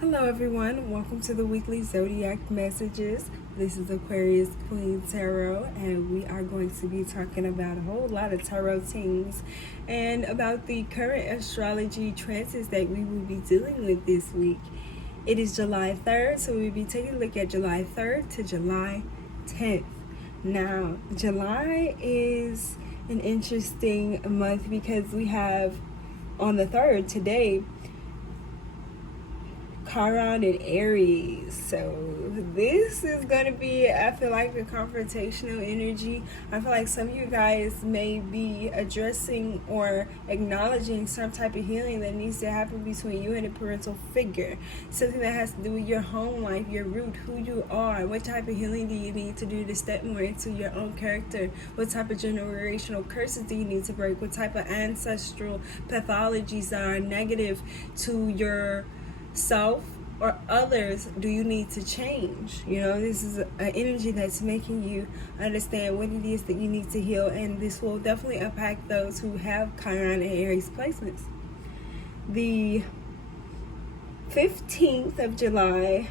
Hello everyone, welcome to the weekly zodiac messages. This is Aquarius Queen Tarot, and we are going to be talking about a whole lot of tarot things and about the current astrology transits that we will be dealing with this week. It is July 3rd, so we'll be taking a look at July 3rd to July 10th. Now, July is an interesting month because we have on the 3rd today Chiron and Aries. So this is going to be, I feel like, a confrontational energy. I feel like some of you guys may be addressing or acknowledging some type of healing that needs to happen between you and a parental figure. Something that has to do with your home life, your root, who you are. What type of healing do you need to do to step more into your own character? What type of generational curses do you need to break? What type of ancestral pathologies that are negative to your self or others do you need to change? This is an energy that's making you understand what it is that you need to heal, and this will definitely impact those who have Chiron and Aries placements. The 15th of July,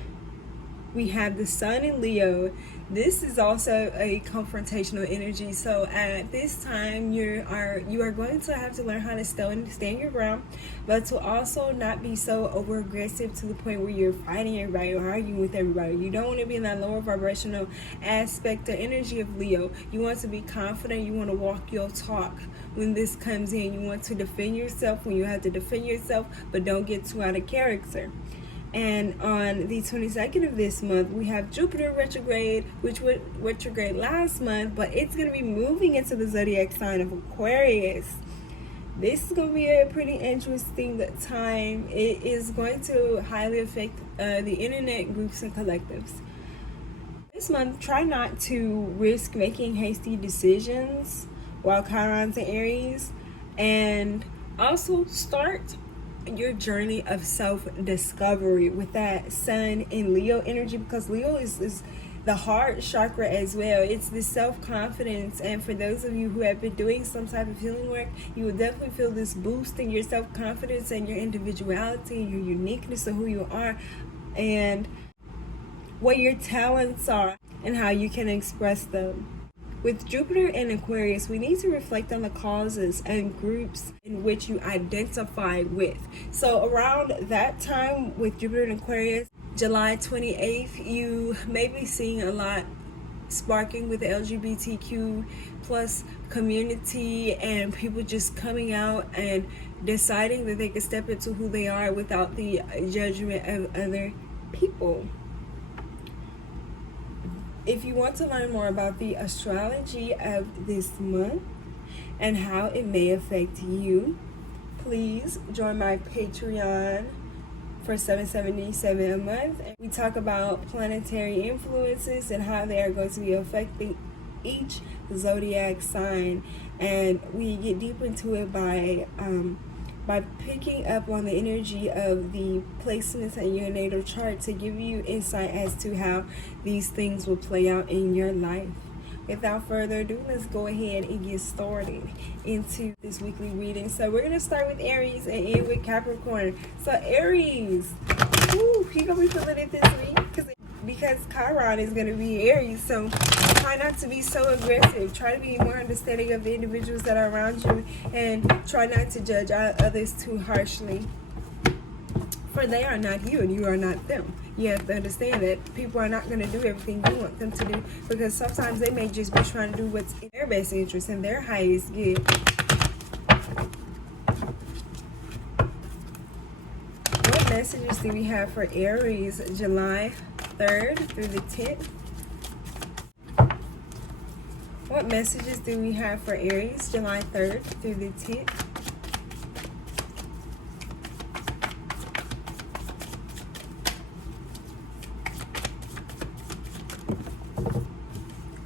we have the Sun in Leo. This is also a confrontational energy. So at this time, you are going to have to learn how to stand your ground, but to also not be so over aggressive to the point where you're fighting everybody or arguing with everybody. You don't want to be in that lower vibrational aspect or energy of Leo. You want to be confident. You want to walk your talk when this comes in. You want to defend yourself when you have to defend yourself, but don't get too out of character. And on the 22nd of this month, we have Jupiter retrograde, which went retrograde last month, but it's going to be moving into the zodiac sign of Aquarius. This is going to be a pretty interesting time. It is going to highly affect the internet groups and collectives. This month, try not to risk making hasty decisions while Chiron's in Aries, and also start your journey of self-discovery with that Sun in Leo energy, because Leo is the heart chakra as well. It's the self-confidence, and for those of you who have been doing some type of healing work, you will definitely feel this boost in your self-confidence and your individuality and your uniqueness of who you are and what your talents are and how you can express them. With Jupiter and Aquarius, we need to reflect on the causes and groups in which you identify with. So around that time with Jupiter and Aquarius, July 28th, you may be seeing a lot sparking with the LGBTQ plus community and people just coming out and deciding that they can step into who they are without the judgment of other people. If you want to learn more about the astrology of this month and how it may affect you, please join my Patreon for $7.77 a month. And we talk about planetary influences and how they are going to be affecting each zodiac sign, and we get deep into it by picking up on the energy of the placements in your natal chart to give you insight as to how these things will play out in your life. Without further ado, let's go ahead and get started into this weekly reading. So we're going to start with Aries and end with Capricorn. So Aries, you're going to be feeling it this week because Chiron is going to be Aries. So try not to be so aggressive. Try to be more understanding of the individuals that are around you, and try not to judge others too harshly, for they are not you and you are not them. You have to understand that people are not going to do everything you want them to do, because sometimes they may just be trying to do what's in their best interest and their highest good. What messages do we have for Aries July 3rd through the 10th? What messages do we have for Aries July 3rd through the 10th?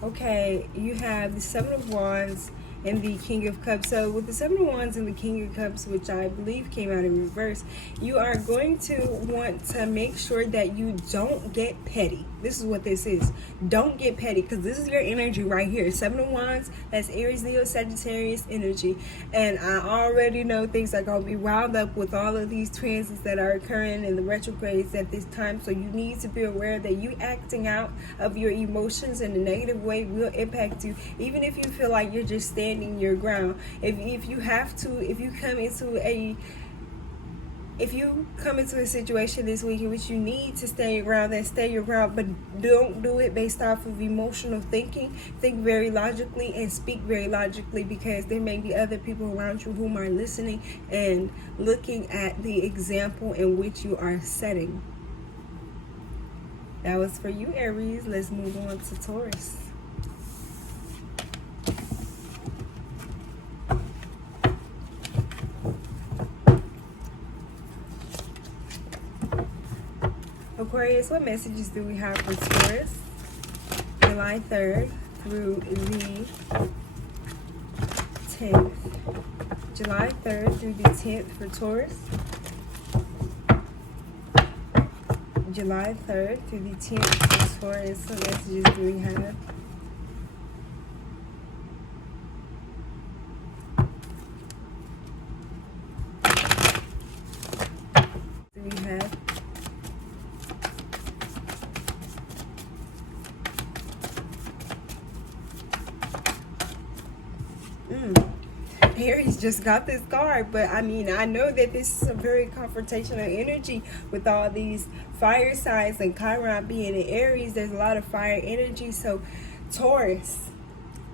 Okay, you have the Seven of Wands and the King of Cups. So with the Seven of Wands and the King of Cups, which I believe came out in reverse, you are going to want to make sure that you don't get petty. This is what this is. Don't get petty, because this is your energy right here. Seven of Wands, that's Aries, Leo, Sagittarius energy. And I already know things are going to be wound up with all of these transits that are occurring in the retrogrades at this time. So you need to be aware that you acting out of your emotions in a negative way will impact you, even if you feel like you're just standing your ground. If you come into a situation this week in which you need to stay your ground, then stay your ground, but don't do it based off of emotional thinking. Think very logically and speak very logically, because there may be other people around you whom are listening and looking at the example in which you are setting. That was for you, Aries. Let's move on to Taurus. Aquarius, what messages do we have for Taurus? July 3rd through the 10th. July 3rd through the 10th for Taurus. July 3rd through the 10th for Taurus. What messages do we have? Do we have? Aries just got this card, but I mean, I know that this is a very confrontational energy with all these fire signs, and Chiron being in Aries, there's a lot of fire energy. So Taurus,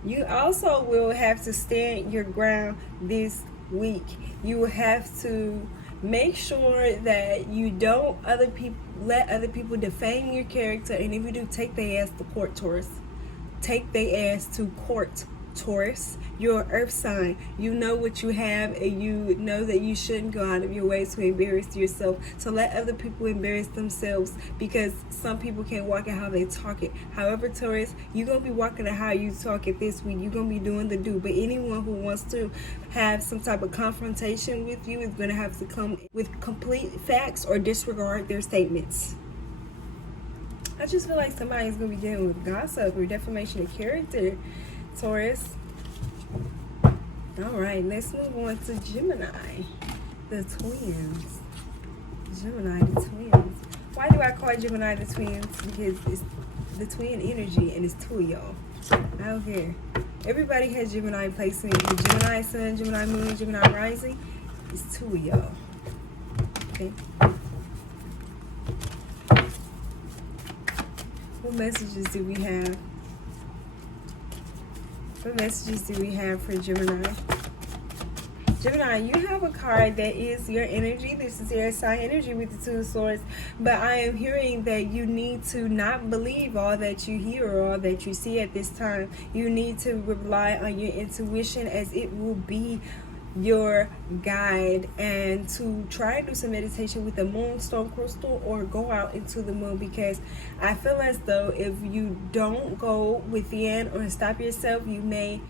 you also will have to stand your ground this week. You will have to make sure that you don't let other people defame your character, and if you do, take their ass to court, Taurus. Take their ass to court, Taurus. You're an earth sign. You know what you have, and you know that you shouldn't go out of your way to embarrass yourself. So let other people embarrass themselves, because some people can't walk it how they talk it. However, Taurus, you're going to be walking it how you talk it this week. You're going to be doing the do. But anyone who wants to have some type of confrontation with you is going to have to come with complete facts or disregard their statements. I just feel like somebody's going to be dealing with gossip or defamation of character, Taurus. All right, let's move on to Gemini, the twins. Gemini, the twins. Why do I call Gemini the twins? Because it's the twin energy, and it's two of y'all. I don't care. Everybody has Gemini placement. The Gemini sun, Gemini moon, Gemini rising. It's two of y'all. Okay. What messages do we have? What messages do we have for Gemini? Gemini, you have a card that is your energy. This is your sign energy with the Two of Swords. But I am hearing that you need to not believe all that you hear or all that you see at this time. You need to rely on your intuition, as it will be your guide, and to try and do some meditation with the moonstone crystal or go out into the moon, because I feel as though if you don't go within or stop yourself, you may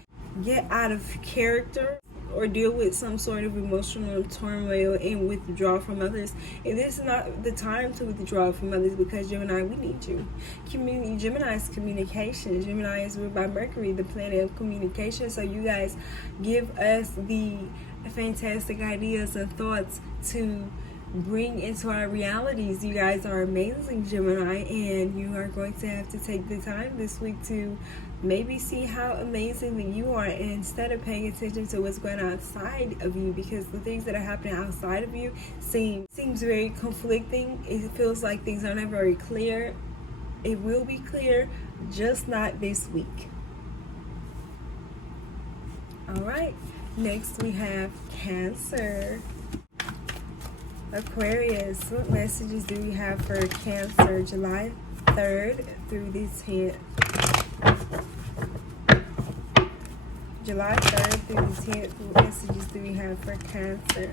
get out of character or deal with some sort of emotional turmoil and withdraw from others. And this is not the time to withdraw from others, because Gemini, we need you. Gemini is communication. Gemini is ruled by Mercury, the planet of communication. So you guys give us the fantastic ideas and thoughts to bring into our realities. You guys are amazing, Gemini, and you are going to have to take the time this week to maybe see how amazing that you are, and instead of paying attention to what's going on outside of you, because the things that are happening outside of you seems very conflicting. It feels like things are not very clear. It will be clear, just not this week. All right, next we have Cancer. Aquarius, what messages do we have for Cancer, July 3rd through the 10th? July 3rd through the 10th, what messages do we have for Cancer?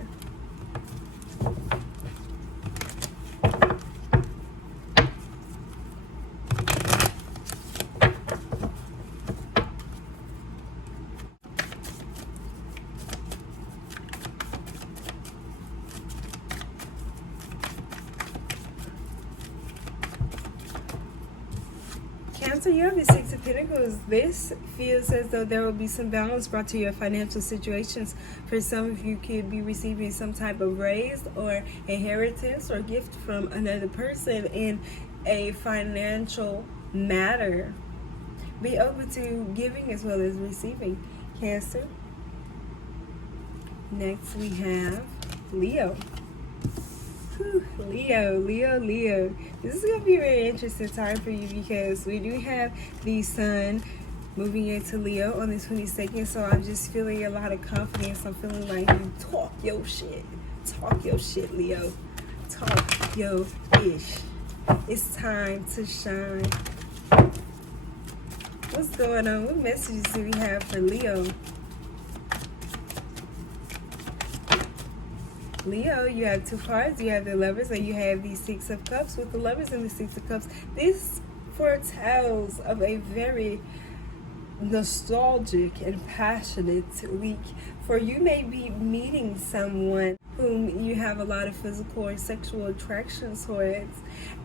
Cancer, you have the Six of Pentacles. This feels as though there will be some balance brought to your financial situations. For some of you could be receiving some type of raise or inheritance or gift from another person in a financial matter. Be open to giving as well as receiving, Cancer. Next we have Leo. Leo. This is going to be a very interesting time for you because we do have the sun moving into Leo on the 22nd. So I'm just feeling a lot of confidence. I'm feeling like you talk your shit. Talk your shit, Leo. Talk your ish. It's time to shine. What's going on? What messages do we have for Leo? Leo, you have two cards. You have the Lovers and you have the Six of Cups. With the Lovers and the Six of Cups, this foretells of a very nostalgic and passionate week. For you may be meeting someone whom you have a lot of physical or sexual attractions towards,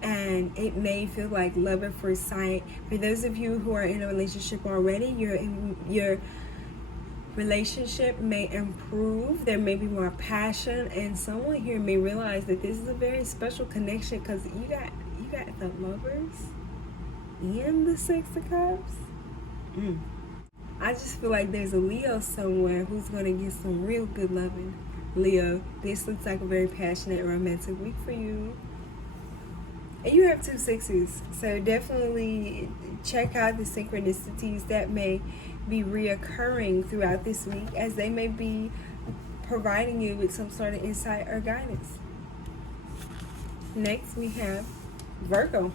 and it may feel like love at first sight. For those of you who are in a relationship already, your relationship may improve. There may be more passion, and someone here may realize that this is a very special connection because you got the Lovers and the Six of Cups. I just feel like there's a Leo somewhere who's gonna get some real good loving. Leo, this looks like a very passionate romantic week for you. And you have two sixes, so definitely check out the synchronicities that may be reoccurring throughout this week, as they may be providing you with some sort of insight or guidance. Next we have Virgo.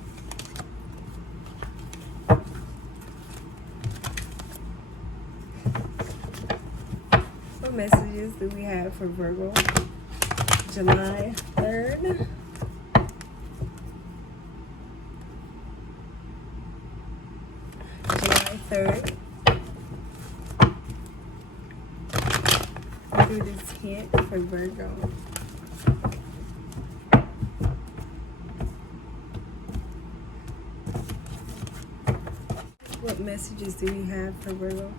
What messages do we have for Virgo? July 3rd. July 3rd. Do this hint for Virgo. What messages do we have for Virgo?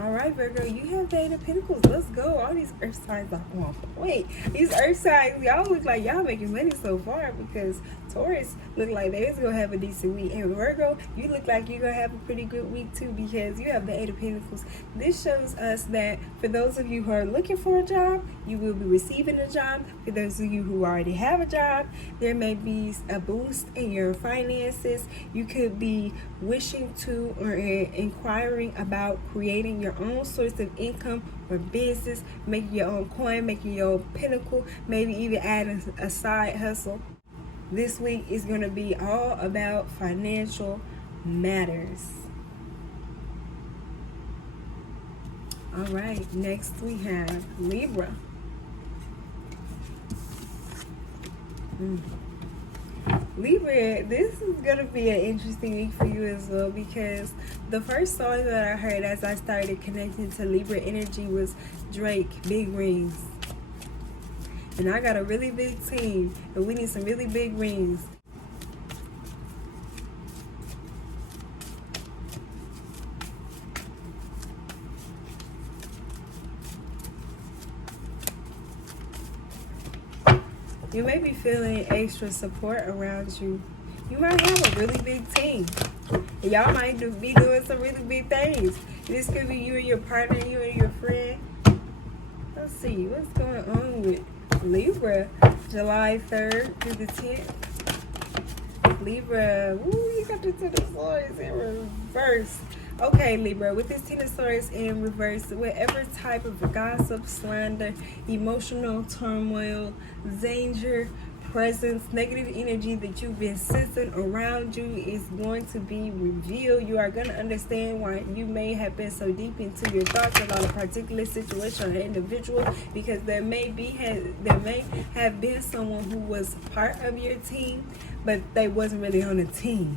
Alright, Virgo, you have the Eight of Pentacles. Let's go. All these earth signs are on point. These earth signs, y'all look like y'all making money so far, because Taurus look like they're going to have a decent week. And Virgo, you look like you're going to have a pretty good week too, because you have the Eight of Pentacles. This shows us that for those of you who are looking for a job, you will be receiving a job. For those of you who already have a job, there may be a boost in your finances. You could be wishing to or inquiring about creating your own source of income or business, making your own coin, making your own pinnacle, maybe even adding a side hustle. This week is going to be all about financial matters. All right, next we have Libra. Libra, this is going to be an interesting week for you as well, because the first song that I heard as I started connecting to Libra energy was Drake, Big Rings. And I got a really big team, and we need some really big rings. You may be feeling extra support around you. You might have a really big team. And y'all might be doing some really big things. This could be you and your partner, you and your friend. Let's see, what's going on with Libra? July 3rd through the 10th. Libra, ooh, you got the Ten of Swords in reverse. Okay, Libra, with this Ten of Swords in reverse, whatever type of gossip, slander, emotional turmoil, danger, presence, negative energy that you've been sensing around you is going to be revealed. You are going to understand why you may have been so deep into your thoughts about a particular situation or individual, because there may have been someone who was part of your team, but they wasn't really on the team.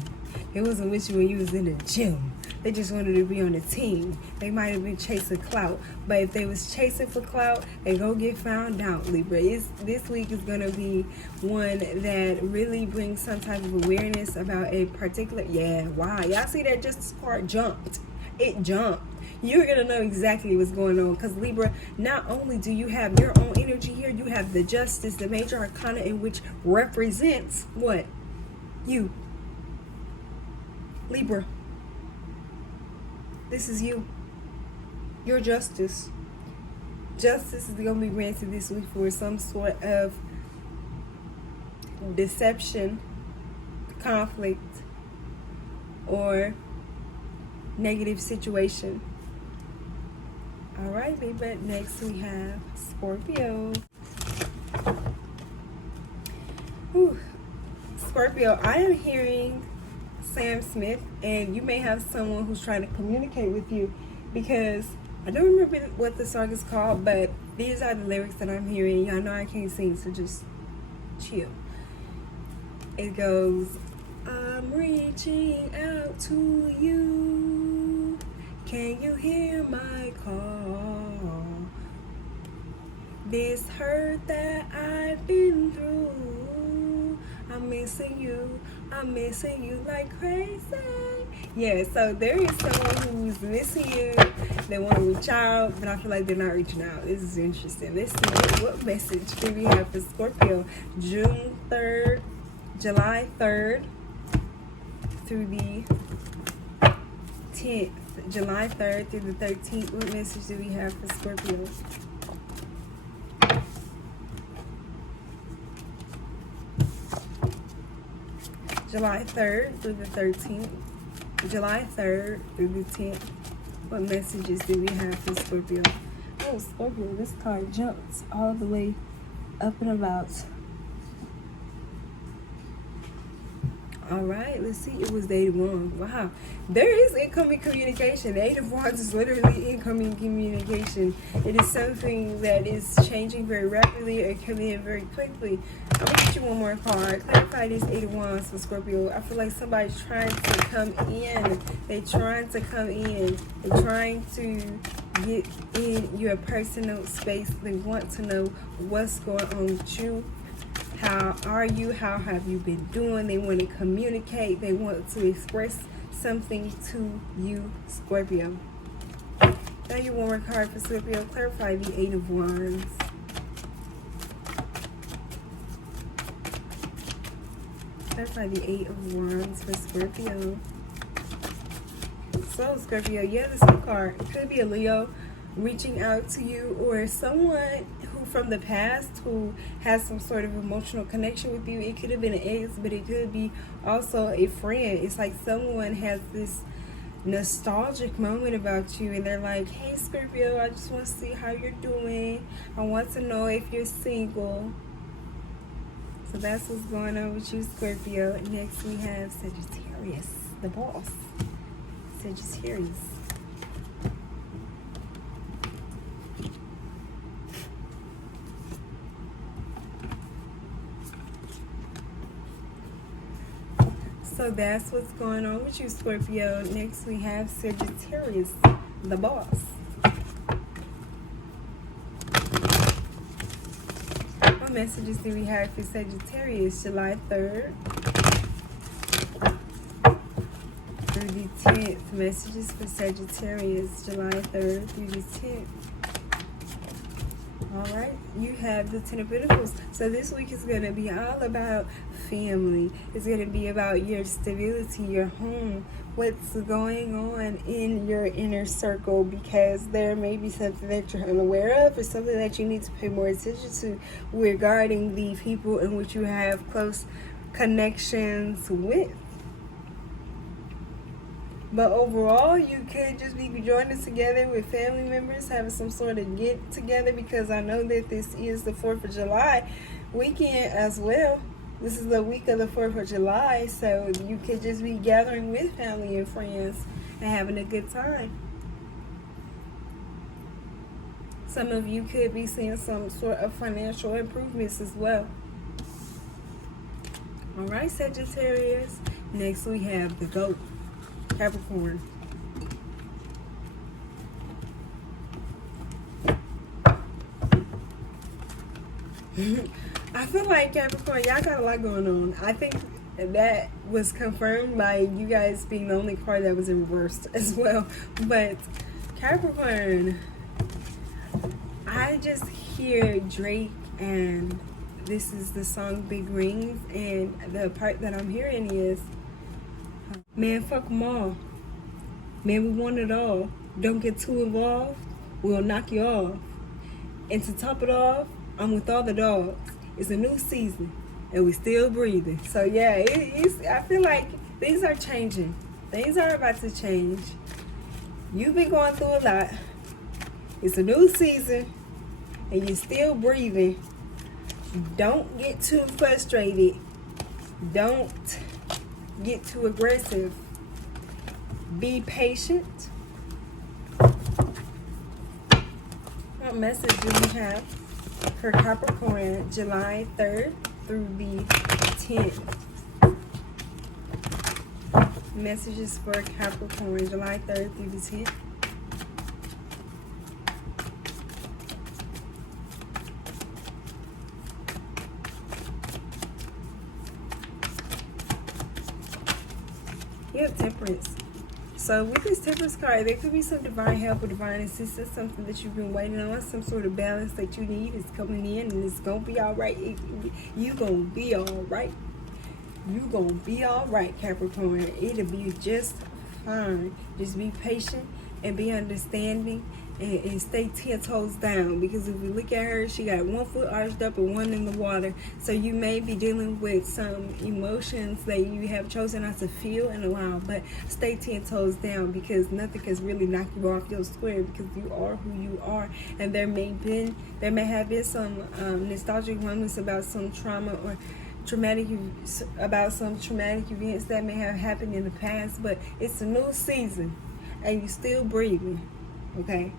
It wasn't with you when you was in the gym. They just wanted to be on the team. They might have been chasing clout, but if they was chasing for clout, they go get found out, Libra. This week is going to be one that really brings some type of awareness about a particular, wow. Y'all see that Justice card jumped. It jumped. You're going to know exactly what's going on, because Libra, not only do you have your own energy here, you have the Justice, the major arcana, in which represents what? You. Libra. This is you. Your Justice. Justice is going to be granted this week for some sort of deception, conflict, or negative situation. All right, Libra. Next we have Scorpio. Whew. Scorpio, I am hearing Sam Smith, and you may have someone who's trying to communicate with you, because I don't remember what the song is called, but these are the lyrics that I'm hearing. Y'all know I can't sing, so just chill. It goes, I'm reaching out to you. Can you hear my call? This hurt that I've been through, I'm missing you like crazy. Yeah, so there is someone who's missing you. They want to reach out, but I feel like they're not reaching out. This is interesting. Let's see what message do we have for Scorpio. June 3rd, July 3rd through the 10th. July 3rd through the 13th. What message do we have for Scorpio? July 3rd through the 13th. July 3rd through the 10th. What messages do we have for Scorpio? Oh, Scorpio, this card jumps all the way up and about. All right, let's see. It was the 8 of Wands. Wow. There is incoming communication. The 8 of Wands is literally incoming communication. It is something that is changing very rapidly or coming in very quickly. I'm going to get you one more card. Clarify this 8 of Wands for Scorpio. I feel like somebody's trying to come in. They're trying to come in. They're trying to get in your personal space. They want to know what's going on with you. How are you? How have you been doing? They want to communicate. They want to express something to you, Scorpio. Now you one more card for Scorpio. Clarify the 8 of Wands. Clarify the 8 of Wands for Scorpio. So, Scorpio, yeah, the Sun card. It could be a Leo reaching out to you, or someone who from the past who has some sort of emotional connection with you. It could have been an ex, but it could be also a friend. It's like someone has this nostalgic moment about you, and they're like, hey Scorpio, I just want to see how you're doing. I want to know if you're single. So that's what's going on with you, Scorpio. Next we have Sagittarius, the boss. Sagittarius. So that's what's going on with you, Scorpio. Next we have Sagittarius, the boss. What messages do we have for Sagittarius? July 3rd through the 10th. Messages for Sagittarius, July 3rd through the 10th. All right, you have the 10 of Pentacles. So this week is going to be all about family. It's going to be about your stability, your home, what's going on in your inner circle, because there may be something that you're unaware of or something that you need to pay more attention to regarding the people in which you have close connections with. But overall, you could just be joining together with family members, having some sort of get together, because I know that this is the 4th of July weekend as well. This is the week of the 4th of July, so you could just be gathering with family and friends and having a good time. Some of you could be seeing some sort of financial improvements as well. All right, Sagittarius. Next we have the goat, Capricorn. I feel like Capricorn, y'all got a lot going on. I think that was confirmed by you guys being the only card that was in reverse as well. But Capricorn, I just hear Drake, and this is the song Big Rings, and the part that I'm hearing is, man, fuck them all. Man, we want it all. Don't get too involved. We'll knock you off. And to top it off, I'm with all the dogs. It's a new season, and we still breathing. So yeah, I feel like things are changing. Things are about to change. You've been going through a lot. It's a new season, and you're still breathing. Don't get too frustrated. Don't get too aggressive. Be patient. What message do we have for Capricorn, July 3rd through the 10th? Messages for Capricorn, July 3rd through the 10th. You have Temperance. So with this Temperance card, there could be some divine help or divine assistance, something that you've been waiting on, some sort of balance that you need is coming in, and it's going to be all right. You going to be all right. You going to be all right, Capricorn. It'll be just fine. Just be patient and be understanding, and stay 10 toes down, because if you look at her, she got one foot arched up and one in the water. So you may be dealing with some emotions that you have chosen not to feel and allow, but stay 10 toes down, because nothing can really knock you off your square, because you are who you are. And there may have been some nostalgic moments about some trauma or traumatic events that may have happened in the past, but it's a new season and you're still breathing. Okay.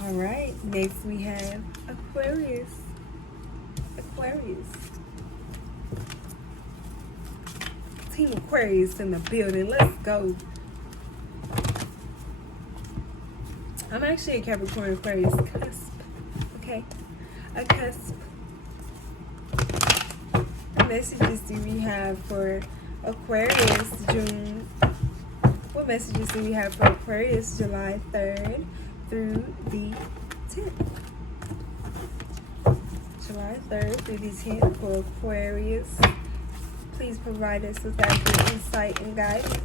All right. Next we have Aquarius. Team Aquarius in the building. Let's go. I'm actually a Capricorn Aquarius cusp. Okay. A cusp. What messages do we have for Aquarius June? What messages do we have for Aquarius July 3rd through the 10th? July 3rd through the 10th for Aquarius. Please provide us with that good insight and guidance.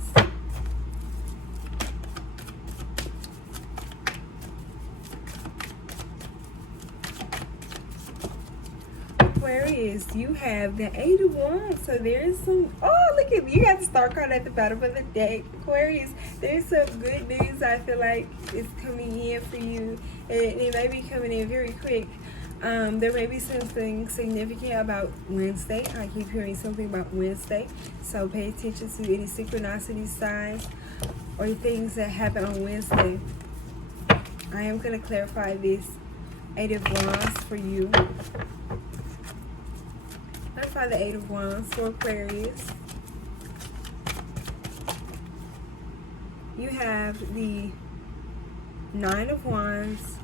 Aquarius, you have the 8 of Wands. So there's some, look at, you got the star card at the bottom of the deck. Aquarius, there's some good news I feel like is coming in for you. It may be coming in very quick. There may be something significant about Wednesday. I keep hearing something about Wednesday. So pay attention to any synchronicity signs or things that happen on Wednesday. I am going to clarify this 8 of Wands for you. Clarify the 8 of Wands for Aquarius. You have the 9 of Wands.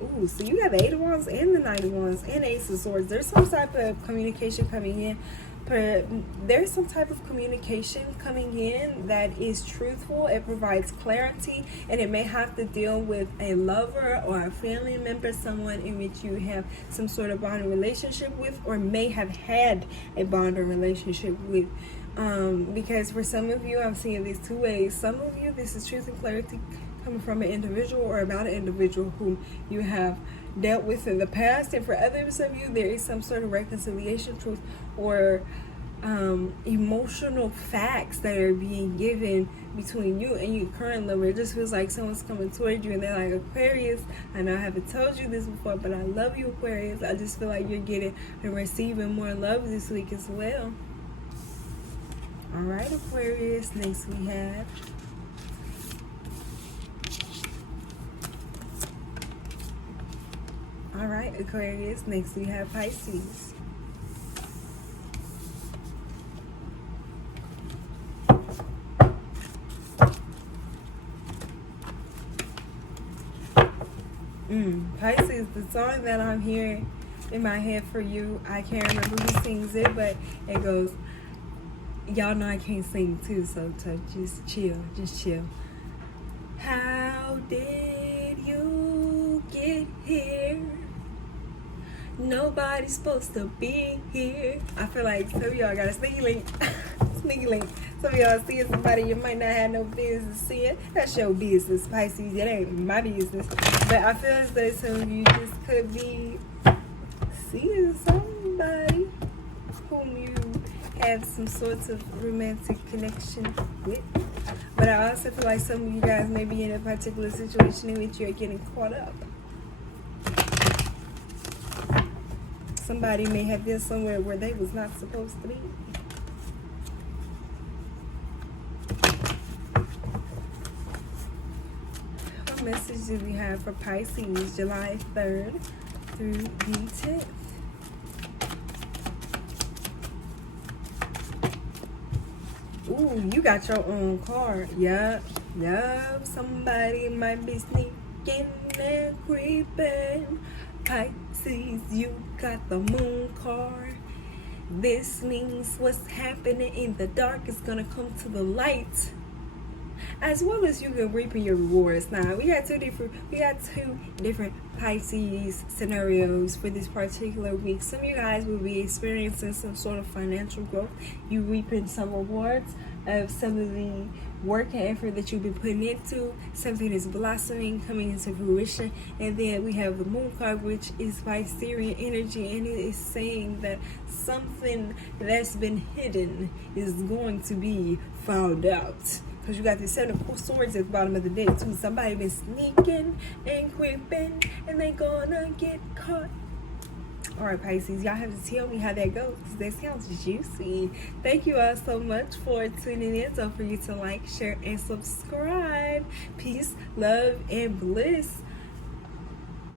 Ooh, so you have the 8 of Wands and the 9 of Wands and Ace of Swords. There's some type of communication coming in. There's some type of communication coming in that is truthful. It provides clarity, and it may have to deal with a lover or a family member, someone in which you have some sort of bonding relationship with, or may have had a bonding relationship with. Because for some of you, I'm seeing this two ways. Some of you, this is truth and clarity coming from an individual or about an individual whom you have dealt with in the past, and for others of you, there is some sort of reconciliation, truth, or emotional facts that are being given between you and your current lover. It just feels like someone's coming toward you and they're like, Aquarius, I know I haven't told you this before, but I love you, Aquarius. I just feel like you're getting and receiving more love this week as well. All right, Aquarius, next we have all right, Aquarius, next we have Pisces. Pisces, the song that I'm hearing in my head for you, I can't remember who sings it, but it goes, y'all know I can't sing too, so just chill, How did you get here? Nobody's supposed to be here. I feel like some of y'all got a sneaky link. Sneaky link. Some of y'all seeing somebody you might not have no business seeing. That's your business, Pisces. It ain't my business. But I feel as though some of you just could be seeing somebody whom you have some sorts of romantic connection with. But I also feel like some of you guys may be in a particular situation in which you're getting caught up. Somebody may have been somewhere where they was not supposed to be. What message do we have for Pisces, July 3rd through the 10th? Ooh, you got your own card. Yup. Somebody might be sneaking and creeping. Pisces, you got the moon card. This means what's happening in the dark is gonna come to the light, as well as you can reap your rewards. Now we got two different Pisces scenarios for this particular week. Some of you guys will be experiencing some sort of financial growth. You reaping some rewards of some of the work and effort that you've been putting into. Something is blossoming, coming into fruition. And then we have the moon card, which is Piscean energy, and it is saying that something that's been hidden is going to be found out. Because you got the 7 of swords at the bottom of the deck too. Somebody been sneaking and creeping, and they gonna get caught. Alright, Pisces, y'all have to tell me how that goes, because that sounds juicy. Thank you all so much for tuning in. Don't forget to like, share, and subscribe. Peace, love, and bliss.